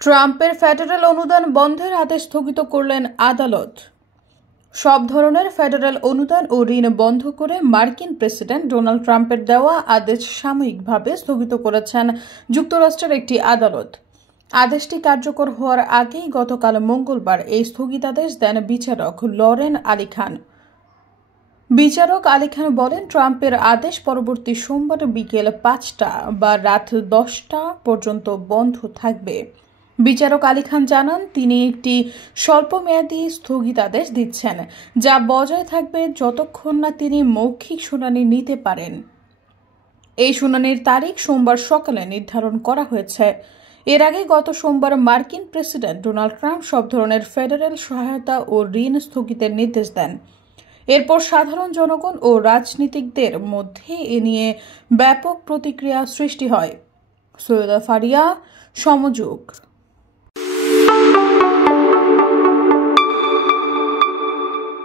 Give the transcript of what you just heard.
ট্রাম্পের ফেডারেল অনুদান বন্ধের আদেশ স্থগিত করলেন আদালত। সব ধরনের ফেডারেল অনুদান ও ঋণ বন্ধ করে মার্কিন প্রেসিডেন্ট ডোনাল্ড ট্রাম্পের দেওয়া আদেশ সাময়িকভাবে স্থগিত করেছেন যুক্তরাষ্ট্রের একটি আদালত। আদেশটি কার্যকর হওয়ার আগেই গতকাল মঙ্গলবার এই স্থগিতাদেশ দেন বিচারক লরেন আলী খান। বিচারক আলী খান বলেন, ট্রাম্পের আদেশ পরবর্তী সোমবার বিকেল 5টা বা রাত 10টা পর্যন্ত বন্ধ থাকবে। বিচারক আলী খান জানান, তিনি একটি স্বল্পমেয়াদী স্থগিতাদেশ দিচ্ছেন, যা বজায় থাকবে যতক্ষণ না তিনি মৌখিক শুনানি নিতে পারেন। এই শুনানির তারিখ সোমবার সকালে নির্ধারণ করা হয়েছে। এর আগে গত সোমবার মার্কিন প্রেসিডেন্ট ডোনাল্ড ট্রাম্প সব ধরনের ফেডারেল সহায়তা ও ঋণ স্থগিতের নির্দেশ দেন। এরপর সাধারণ জনগণ ও রাজনীতিকদের মধ্যে এ নিয়ে ব্যাপক প্রতিক্রিয়া সৃষ্টি হয়। সৈয়দা ফারিয়া, সমযোগ।